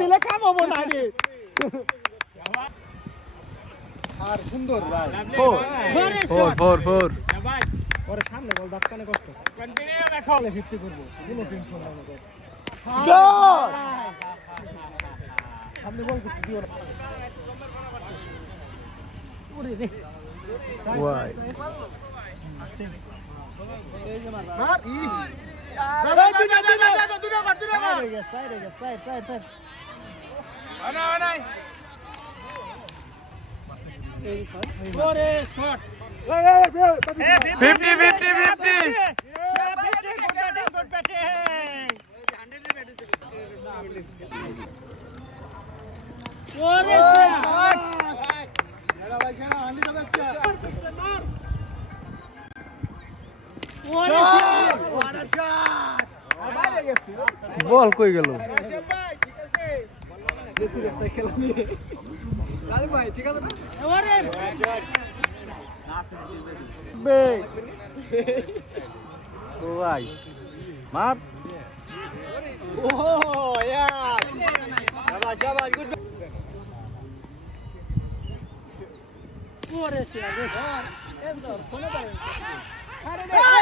দিলে কাম হব না রে আর সুন্দর পরে সামনে বল দাঁতকানে কষ্ট কন্টিনিউ রাখো 50 করব কোনো টেনশন সামনে বল কিছু দিও না কর সাইড গেছে সাইড গেছে সাইড সাইড সাইড আনা আনা ওরে shot fifty fifty fifty ball কই গেল? ভাই মার। বল হালানে তুই দিশা পেশা পাইছ কি দেখি ভাই